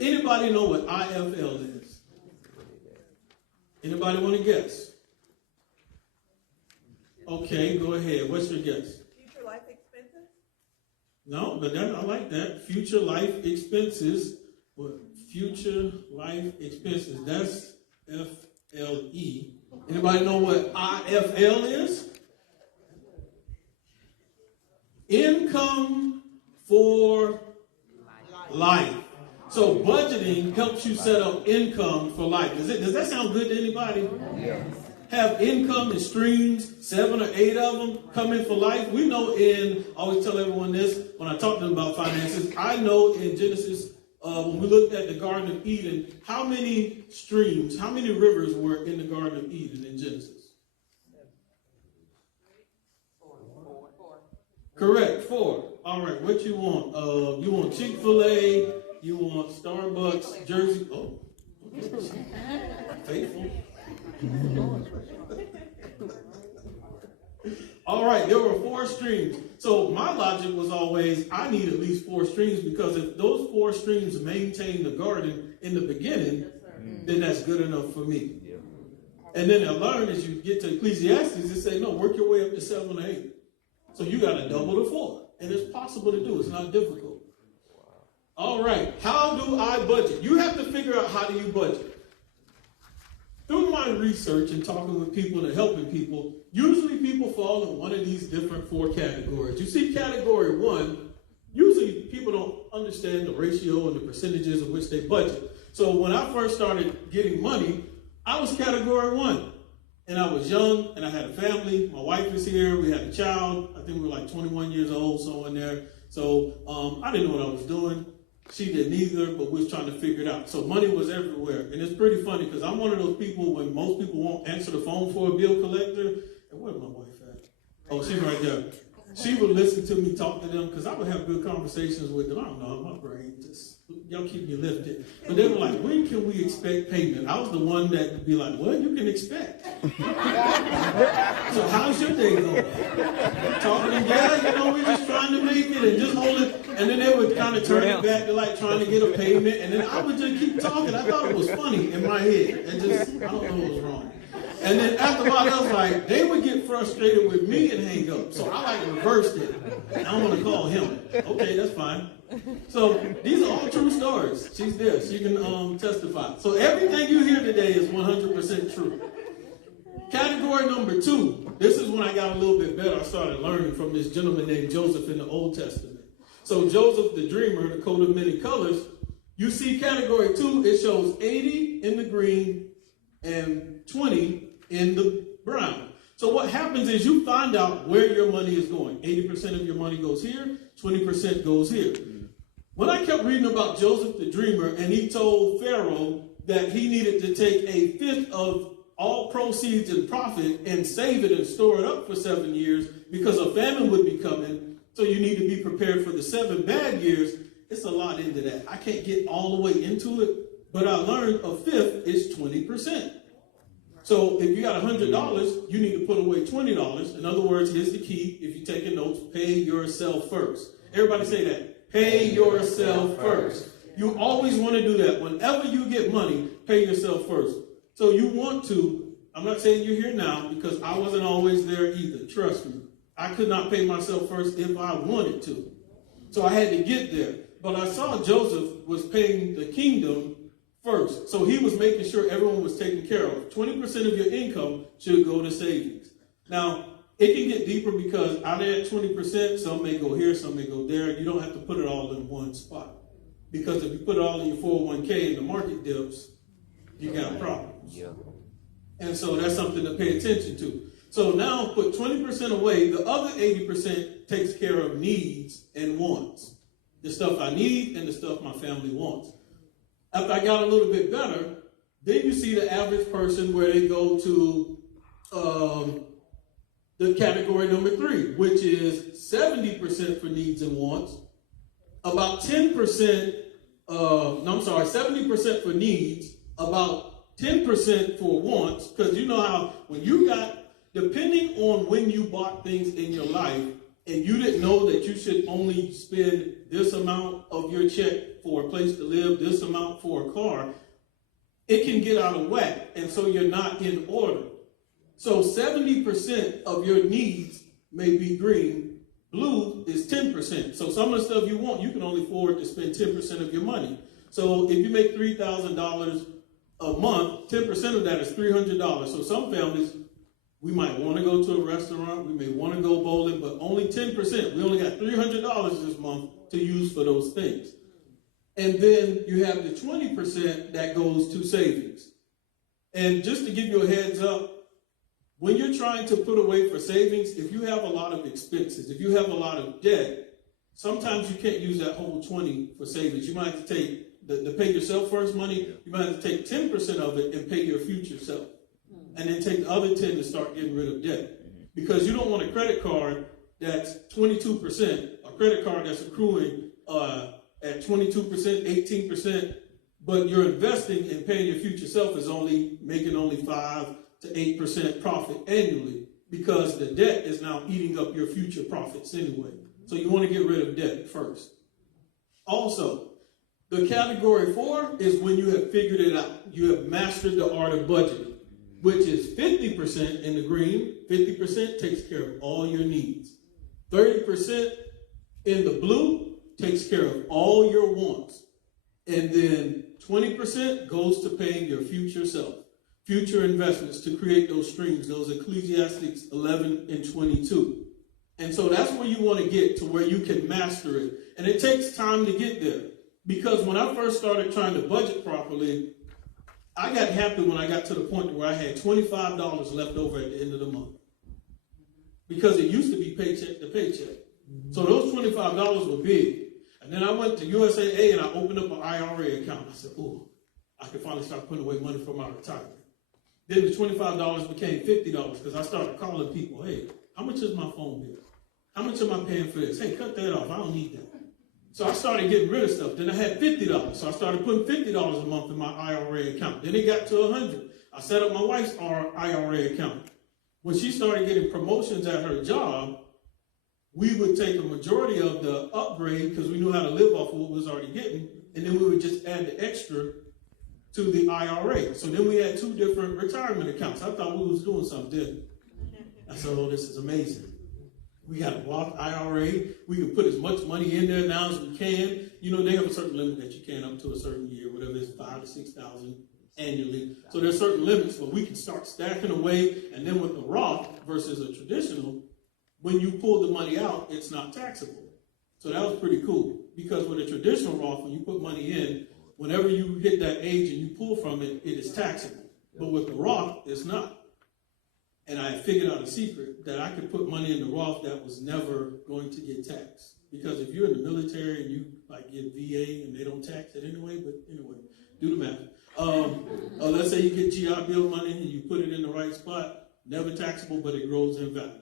Anybody know what IFL is? Anybody want to guess? Okay, go ahead. What's your guess? Future life expenses? No, but I like that. Future life expenses. What? Future life expenses. That's FLE. Anybody know what IFL is? Income for life. So budgeting helps you set up income for life. Does that sound good to anybody? Yes. Have income and streams, 7 or 8 of them coming for life. We know I always tell everyone this when I talk to them about finances. I know in Genesis, when we looked at the Garden of Eden, how many streams, how many rivers were in the Garden of Eden in Genesis? 4. Correct, 4. All right, what you want? You want Chick-fil-A, you want Starbucks, Jersey. Oh, faithful. All right, there were 4 streams. So my logic was always, I need at least 4 streams, because if those 4 streams maintain the garden in the beginning, then that's good enough for me. Yeah. And then I learned as you get to Ecclesiastes, it say, no, work your way up to 7 or 8. So you got to double the 4. And it's possible to do. It's not difficult. All right, how do I budget? You have to figure out how do you budget. Through my research and talking with people and helping people, usually people fall in one of these different 4 categories. You see category 1, usually people don't understand the ratio and the percentages of which they budget. So when I first started getting money, I was category 1. And I was young and I had a family. My wife was here. We had a child. I think we were like 21 years old, somewhere in there. So I didn't know what I was doing. She didn't either, but we was trying to figure it out. So money was everywhere. And it's pretty funny because I'm one of those people when most people won't answer the phone for a bill collector. And where's my wife at? Oh, she's right there. She would listen to me talk to them because I would have good conversations with them. I don't know, my brain just, y'all keep me lifted. But they were like, when can we expect payment? I was the one that would be like, well, you can expect. So how's your day going? Talking to them, yeah, we're just trying to make it and just hold it. And then they would kind of turn it back to like trying to get a payment. And then I would just keep talking. I thought it was funny in my head. And just, I don't know what was wrong. And then after a while, I was like, they would get frustrated with me and hang up. So I like reversed it. I don't want to call him. Okay, that's fine. So these are all true stories. She's there. She can testify. So everything you hear today is 100% true. Category number 2. This is when I got a little bit better. I started learning from this gentleman named Joseph in the Old Testament. So Joseph the dreamer, the coat of many colors, you see category 2, it shows 80 in the green and 20 in the brown. So what happens is you find out where your money is going. 80% of your money goes here, 20% goes here. When I kept reading about Joseph the dreamer, and he told Pharaoh that he needed to take 1/5 of all proceeds and profit and save it and store it up for 7 years because a famine would be coming, so you need to be prepared for the 7 bad years, it's a lot into that. I can't get all the way into it, but I learned 1/5 is 20%. So if you got $100, you need to put away $20. In other words, here's the key. If you're taking notes, pay yourself first. Everybody say that. Pay yourself first. You always want to do that. Whenever you get money, pay yourself first. So you want to, I'm not saying you're here now because I wasn't always there either. Trust me. I could not pay myself first if I wanted to. So I had to get there. But I saw Joseph was paying the kingdom first. So he was making sure everyone was taken care of. 20% of your income should go to savings. Now, it can get deeper because out of that 20%, some may go here, some may go there. You don't have to put it all in one spot. Because if you put it all in your 401k and the market dips, you got problems. Yeah. And so that's something to pay attention to. So now put 20% away. The other 80% takes care of needs and wants. The stuff I need and the stuff my family wants. After I got a little bit better, then you see the average person where they go to the category number 3, which is 70% for needs and wants. About 10%, 70% for needs, about 10% for wants, because you know how when you got, depending on when you bought things in your life, and you didn't know that you should only spend this amount of your check for a place to live, this amount for a car, it can get out of whack. And so you're not in order. So 70% of your needs may be green. Blue is 10%. So some of the stuff you want, you can only afford to spend 10% of your money. So if you make $3,000 a month, 10% of that is $300. So some families, we might want to go to a restaurant, we may want to go bowling, but only 10%. We only got $300 this month to use for those things. And then you have the 20% that goes to savings. And just to give you a heads up, when you're trying to put away for savings, if you have a lot of expenses, if you have a lot of debt, sometimes you can't use that whole 20 for savings. You might have to take the pay yourself first money, you might have to take 10% of it and pay your future self. And then take the other 10 to start getting rid of debt. Because you don't want a credit card that's 22%, a credit card that's accruing at 22%, 18%, but you're investing and paying your future self is making only 5 to 8% profit annually, because the debt is now eating up your future profits anyway. So you want to get rid of debt first. Also, the category 4 is when you have figured it out. You have mastered the art of budgeting, which is 50% in the green. 50% takes care of all your needs. 30% in the blue takes care of all your wants. And then 20% goes to paying your future self, future investments to create those streams, those Ecclesiastes 11 and 22. And so that's where you want to get to, where you can master it. And it takes time to get there. Because when I first started trying to budget properly, I got happy when I got to the point where I had $25 left over at the end of the month. Because it used to be paycheck to paycheck. So those $25 were big. And then I went to USAA and I opened up an IRA account. I said, oh, I could finally start putting away money for my retirement. Then the $25 became $50 because I started calling people, hey, how much is my phone bill? How much am I paying for this? Hey, cut that off. I don't need that. So I started getting rid of stuff. Then I had $50. So I started putting $50 a month in my IRA account. Then it got to $100. I set up my wife's IRA account. When she started getting promotions at her job, we would take a majority of the upgrade because we knew how to live off of what we was already getting, and then we would just add the extra to the IRA. So then we had 2 different retirement accounts. I thought we was doing something. I said, oh, this is amazing. We got a Roth IRA. We can put as much money in there now as we can. You know, they have a certain limit that you can up to a certain year, whatever it's 5,000 to 6,000 annually. So there's certain limits, but we can start stacking away. And then with the Roth versus a traditional, when you pull the money out, it's not taxable. So that was pretty cool, because with a traditional Roth, when you put money in, whenever you hit that age and you pull from it, it is taxable. But with the Roth, it's not. And I figured out a secret that I could put money in the Roth that was never going to get taxed. Because if you're in the military and you like get VA and they don't tax it anyway, but anyway, do the math. Let's say you get GI Bill money and you put it in the right spot, never taxable, but it grows in value.